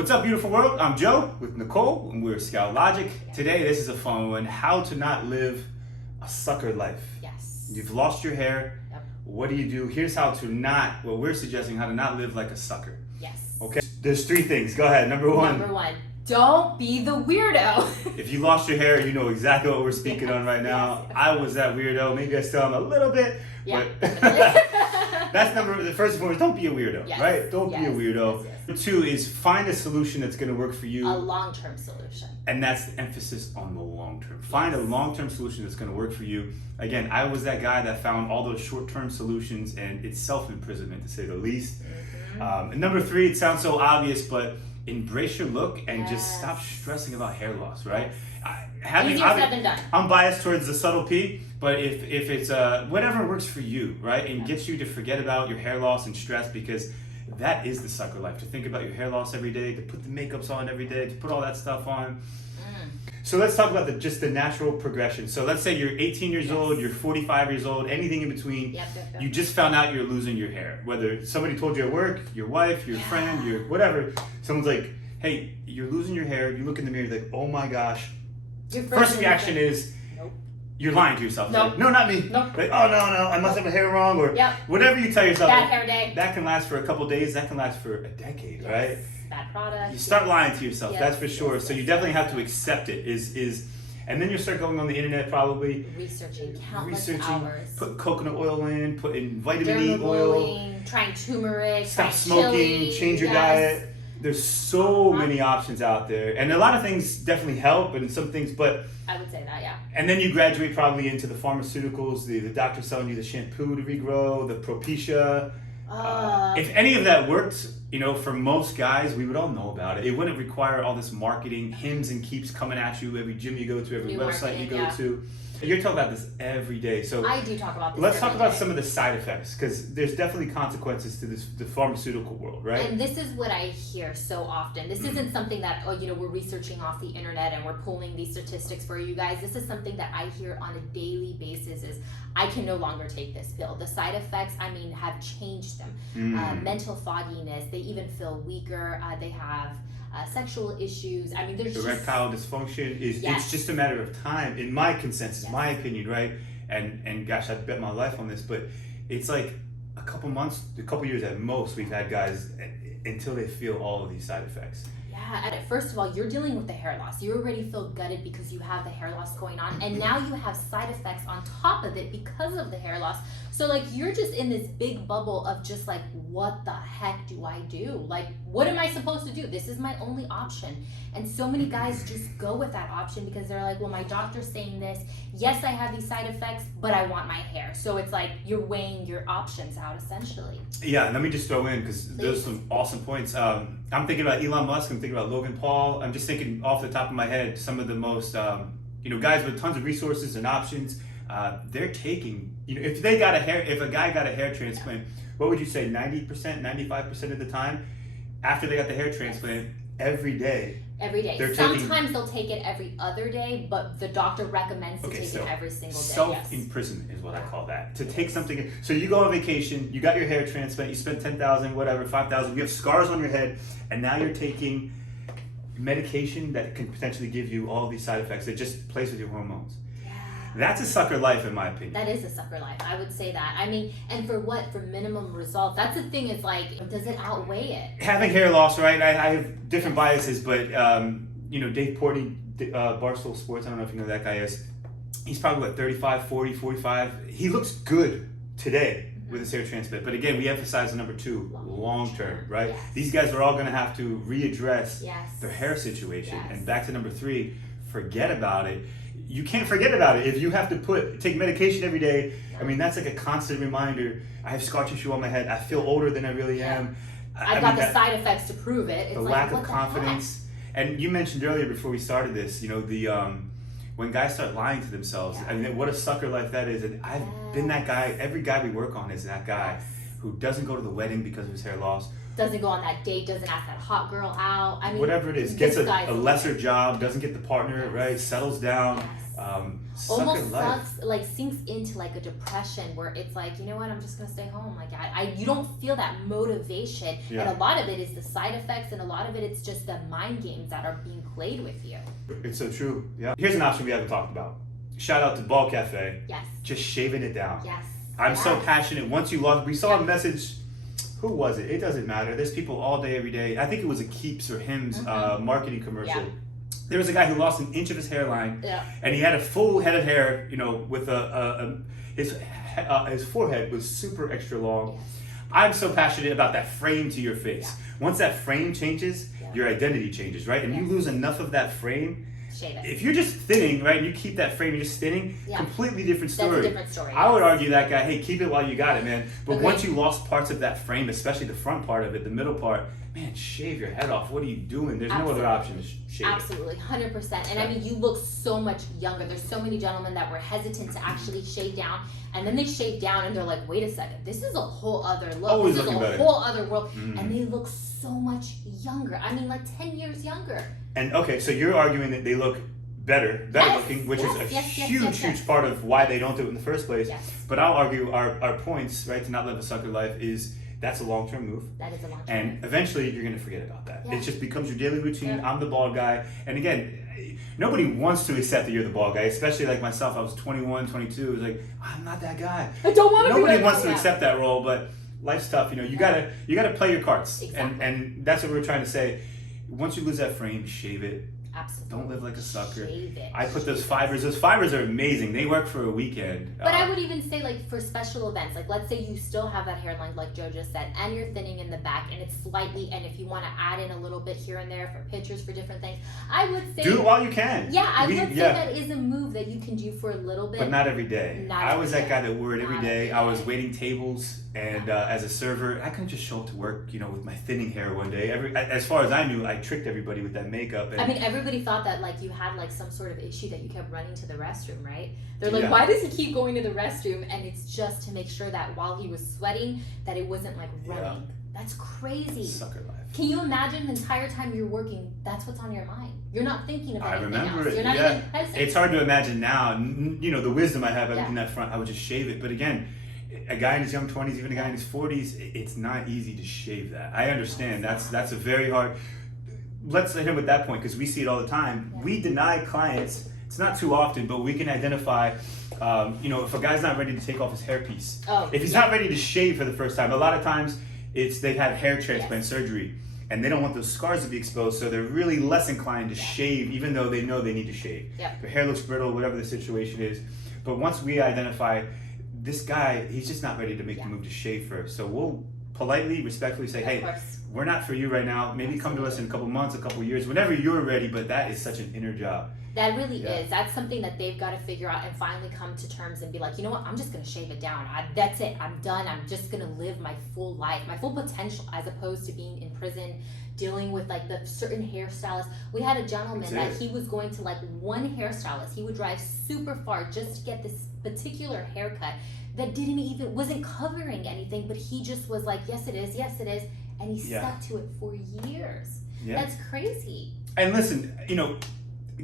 What's up, beautiful world? I'm Joe with Nicole, and we're scalplogic. Today, this is a fun one: how to not live a sucker life. Yes. You've lost your hair. Yep. What do you do? Here's how to not. What we're suggesting: how to not live like a sucker. Yes. Okay. There's three things. Go ahead. Number one. Number one. Don't be the weirdo. If you lost your hair, you know exactly what we're speaking on right now. Yes. I was that weirdo. Maybe I still am a little bit. Yeah. But that's the first and foremost. Don't be a weirdo, Yes. right? Don't be a weirdo. Yes. Number two is find a solution that's going to work for you. A long-term solution. And that's the emphasis on the long term. Find a long-term solution that's going to work for you. Again, I was that guy that found all those short-term solutions, and it's self-imprisonment to say the least. Mm-hmm. And number three, it sounds so obvious, but embrace your look and just stop stressing about hair loss, right? Easier said than done. I'm biased towards the subtle P, but if it's whatever works for you, right, and gets you to forget about your hair loss and stress, because that is the sucker life. To think about your hair loss every day, to put the makeups on every day, to put all that stuff on. So let's talk about just the natural progression. So let's say you're 18 years old, you're 45 years old, anything in between. Yep. You just found out you're losing your hair. Whether somebody told you at work, your wife, your friend, your whatever. Someone's like, hey, you're losing your hair. You look in the mirror, like, oh my gosh. Your First reaction is, nope. You're lying to yourself. Nope. Like, no, not me. Nope. Like, oh, no, I must have my hair wrong, or whatever you tell yourself. Bad hair day. That can last for a couple days. That can last for a decade, right? Bad product. You start lying to yourself, that's for sure. Yes, so you definitely have to accept it. And then you start going on the internet probably. Researching countless hours. Put coconut oil in, put in vitamin E oil. Trying turmeric. Stop smoking, chili, change your diet. There's so many options out there. And a lot of things definitely help, and some things, but I would say that, yeah. And then you graduate probably into the pharmaceuticals, the doctor selling you the shampoo to regrow, the Propecia. If any of that worked, for most guys, we would all know about it. It wouldn't require all this marketing, hymns and keeps coming at you every gym you go to, every website you go to. You're talking about this every day. So I do talk about this. Let's talk about some of the side effects, because there's definitely consequences to the pharmaceutical world, right? And this is what I hear so often. This isn't something that we're researching off the internet and we're pulling these statistics for you guys. This is something that I hear on a daily basis. Is I can no longer take this pill. The side effects, have changed them. Mental fogginess. They even feel weaker. They have sexual issues. There's erectile dysfunction it's just a matter of time, in my consensus, my opinion, right? And gosh, I'd bet my life on this, but it's like a couple months, a couple years at most, we've had guys until they feel all of these side effects. Yeah, and first of all, you're dealing with the hair loss. You already feel gutted because you have the hair loss going on, and now you have side effects on top of it because of the hair loss. So you're just in this big bubble of just what the heck do I do? What am I supposed to do? This is my only option. And so many guys just go with that option because they're like, well, my doctor's saying this. Yes, I have these side effects, but I want my hair. So it's you're weighing your options out essentially. Yeah, let me just throw in, because there's some awesome points. I'm thinking about Elon Musk. I'm thinking about Logan Paul. I'm just thinking off the top of my head, some of the most, guys with tons of resources and options. They're taking, if a guy got a hair transplant, what would you say, 90%, 95% of the time, after they got the hair transplant, every day. Every day. Sometimes they'll take it every other day, but the doctor recommends to take it every single day. Self-imprisonment is what I call that. To take something, so you go on vacation, you got your hair transplant, you spent $10,000, whatever, $5,000, you have scars on your head, and now you're taking medication that can potentially give you all these side effects. It just plays with your hormones. That's a sucker life, in my opinion. That is a sucker life. I would say that. And for what? For minimum results. That's the thing, is does it outweigh it? Having hair loss, right? I have different biases, but, Dave Portnoy, Barstool Sports, I don't know if you know who that guy is. He's probably, 35, 40, 45. He looks good today with his hair transplant. But again, we emphasize the number two, long term, right? Yes. These guys are all going to have to readdress their hair situation. Yes. And back to number three, forget about it. You can't forget about it. If you have to take medication every day, that's a constant reminder. I have scar tissue on my head. I feel older than I really am. I've got the side effects to prove it. It's the lack of confidence. And you mentioned earlier before we started this, when guys start lying to themselves, what a sucker life that is. And I've been that guy. Every guy we work on is that guy who doesn't go to the wedding because of his hair loss, doesn't go on that date, doesn't ask that hot girl out. I mean, whatever it is, gets a lesser job, doesn't get the partner, yes. right? Settles down. Yes. Almost sucks, like sinks into like a depression where it's like, you know what, I'm just gonna stay home. Like you don't feel that motivation, yeah. and a lot of it is the side effects, and a lot of it it's just the mind games that are being played with you. It's so true. Yeah. Here's an option we haven't talked about. Shout out to Bald Cafe. Yes. Just shaving it down. Yes. I'm so passionate. Once you lost, we saw a message. Who was it? It doesn't matter. There's people all day, every day. I think it was a Keeps or Hims marketing commercial. Yeah. There was a guy who lost an inch of his hairline, and he had a full head of hair, you know, with his forehead was super extra long. Yes. I'm so passionate about that frame to your face. Yeah. Once that frame changes, your identity changes, right? And you lose enough of that frame. Shave it. If you're just thinning, right, and you keep that frame, you're just thinning, completely different story. That's a different story. I would argue that guy, hey, keep it while you got it, man. But Okay. once you lost parts of that frame, especially the front part of it, the middle part, man, shave your head off. What are you doing? There's no other option to shave it. Absolutely, 100%. And I mean, you look so much younger. There's so many gentlemen that were hesitant to actually shave down, and then they shave down and they're like, wait a second, this is a whole other look. Always this is looking a better. whole other world. And they look so much younger. I mean, like 10 years younger. And okay, so you're arguing that they look better looking, which is a huge part of why they don't do it in the first place. Yes. But I'll argue our points, right, to not live a sucker life is that's a long-term move. That is a long-term and move. Eventually you're going to forget about that. Yeah. It just becomes your daily routine. Yeah. I'm the bald guy. And again, nobody wants to accept that you're the bald guy, especially like myself. I was 21, 22. It was like, I'm not that guy. I don't want to be Nobody wants to accept that role, but life's tough. You know, you gotta play your cards. Exactly. And that's what we're trying to say. Once you lose that frame, shave it. Absolutely. Don't live like a sucker. Shave it. I put those fibers. Those fibers are amazing. They work for a weekend. But I would even say, like, for special events, like, let's say you still have that hairline, like Joe just said, and you're thinning in the back, and it's slightly, and if you want to add in a little bit here and there for pictures, for different things, I would say... Do it while you can. Yeah, I would say that is a move that you can do for a little bit. But not every day. I was that guy that wore it every day. I was waiting tables, and as a server, I couldn't just show up to work, you know, with my thinning hair one day. As far as I knew, I tricked everybody with that makeup. And I mean, everybody thought that, like, you had, like, some sort of issue that you kept running to the restroom, right? They're like, why does he keep going to the restroom? And it's just to make sure that while he was sweating, that it wasn't, like, running. Yeah. That's crazy. Sucker life. Can you imagine the entire time you're working, that's what's on your mind? You're not thinking about anything else. I remember it. You're not even present. It's hard to imagine now. You know, the wisdom I have in that front, I would just shave it. But again, a guy in his young 20s, even a guy in his 40s, it's not easy to shave that. I understand. That's a very hard... Let's hit him with that point because we see it all the time. Yeah. We deny clients, it's not too often, but we can identify, you know, if a guy's not ready to take off his hairpiece. If he's not ready to shave for the first time, a lot of times they've had hair transplant surgery and they don't want those scars to be exposed, so they're really less inclined to shave even though they know they need to shave. Their hair looks brittle, whatever the situation is. But once we identify this guy, he's just not ready to make the move to shave first. So we'll politely, respectfully say, hey, we're not for you right now. Maybe come to us in a couple months, a couple years, whenever you're ready, but that is such an inner job. That really is. That's something that they've got to figure out and finally come to terms and be like, you know what, I'm just going to shave it down. That's it. I'm done. I'm just going to live my full life, my full potential, as opposed to being in prison, dealing with like the certain hairstylists. We had a gentleman that he was going to like one hairstylist. He would drive super far just to get this particular haircut that wasn't covering anything, but he just was like, yes it is, and he stuck to it for years. That's crazy. And listen, you know,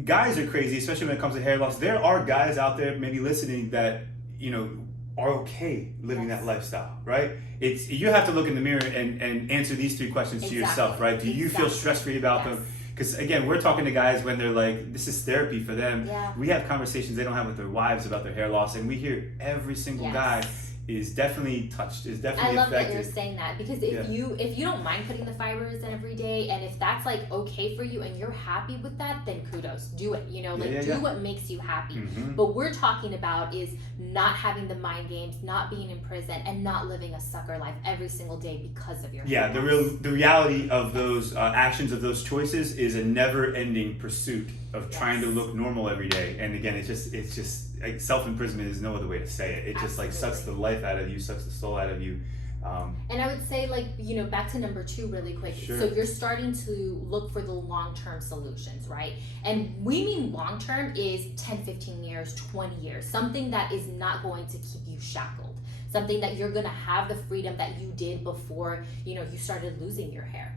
guys are crazy, especially when it comes to hair loss. There are guys out there maybe listening that, you know, are okay living that lifestyle, right? It's you have to look in the mirror and answer these three questions to yourself, right? Do you feel stress-free about them? Because again, we're talking to guys when they're like, this is therapy for them. We have conversations they don't have with their wives about their hair loss, and we hear every single guy is definitely touched, is definitely affected. I love that you're saying that, because if you don't mind putting the fibers in every day, and if that's like okay for you and you're happy with that, then kudos, do it. You know, like do what makes you happy. But we're talking about is not having the mind games, not being in prison, and not living a sucker life every single day because of your the reality of those actions, of those choices, is a never-ending pursuit of trying to look normal every day. And again, it's just like self-imprisonment is no other way to say it. It just like sucks the life out of you, sucks the soul out of you. And I would say, like, you know, back to number 2 really quick. So you're starting to look for the long-term solutions, right? And we mean long-term is 10, 15 years, 20 years, something that is not going to keep you shackled. something that you're gonna have the freedom that you did before, you know, you started losing your hair.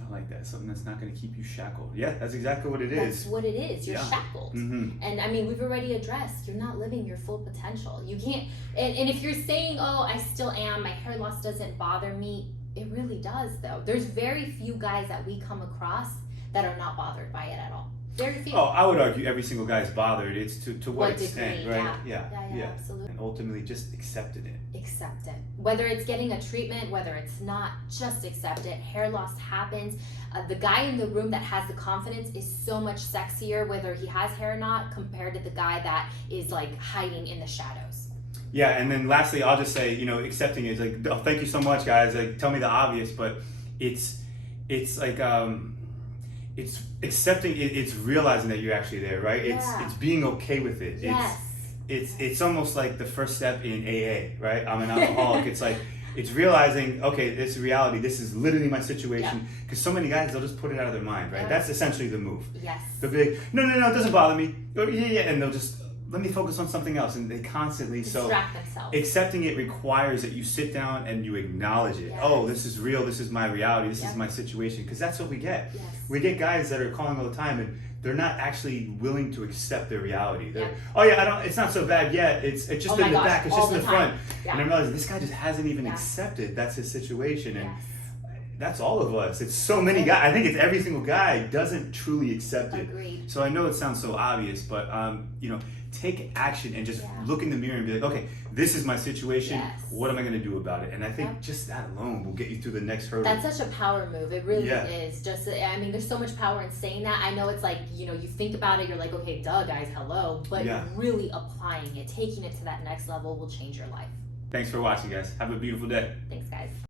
I like that. Something that's not going to keep you shackled. Yeah, that's exactly what it is. That's what it is. You're shackled. Mm-hmm. And I mean, we've already addressed, you're not living your full potential. You can't, and if you're saying, oh, I still am, my hair loss doesn't bother me, it really does though. There's very few guys that we come across that are not bothered by it at all. Very few. Oh, I would argue every single guy is bothered. It's to what extent, degree, right? Yeah, absolutely. And ultimately just accepted it. Accept it. Whether it's getting a treatment, whether it's not, just accept it. Hair loss happens. The guy in the room that has the confidence is so much sexier, whether he has hair or not, compared to the guy that is like hiding in the shadows. Yeah, and then lastly, I'll just say, you know, accepting it is like, oh, thank you so much, guys. Like, tell me the obvious, but it's like it's accepting it. It's realizing that you're actually there, right? It's being okay with it. Yes. It's almost like the first step in AA, right? I'm an alcoholic. It's like, it's realizing, okay, it's reality. This is literally my situation. Because so many guys, they'll just put it out of their mind, right? That's essentially the move. Yes. They'll be like, no, it doesn't bother me. Oh, yeah, and they'll just, let me focus on something else. And they constantly, distract themselves. Accepting it requires that you sit down and you acknowledge it. Yes. Oh, this is real. This is my reality. This is my situation. Because that's what we get. Yes. We get guys that are calling all the time and they're not actually willing to accept their reality. They're, oh yeah, it's not so bad yet. It's just in the back. It's just in the front. Yeah. And I'm realizing this guy just hasn't even accepted that's his situation. And that's all of us. It's so many guys. I think it's every single guy doesn't truly accept it. Agreed. So I know it sounds so obvious, but you know, take action and just look in the mirror and be like, okay, this is my situation. What am I going to do about it? And I think just that alone will get you through the next hurdle. That's such a power move. It really is. Just, I mean, there's so much power in saying that. I know it's like, you know, you think about it, you're like, okay, duh, guys, hello. But really applying it, taking it to that next level will change your life. Thanks for watching, guys. Have a beautiful day. Thanks, guys.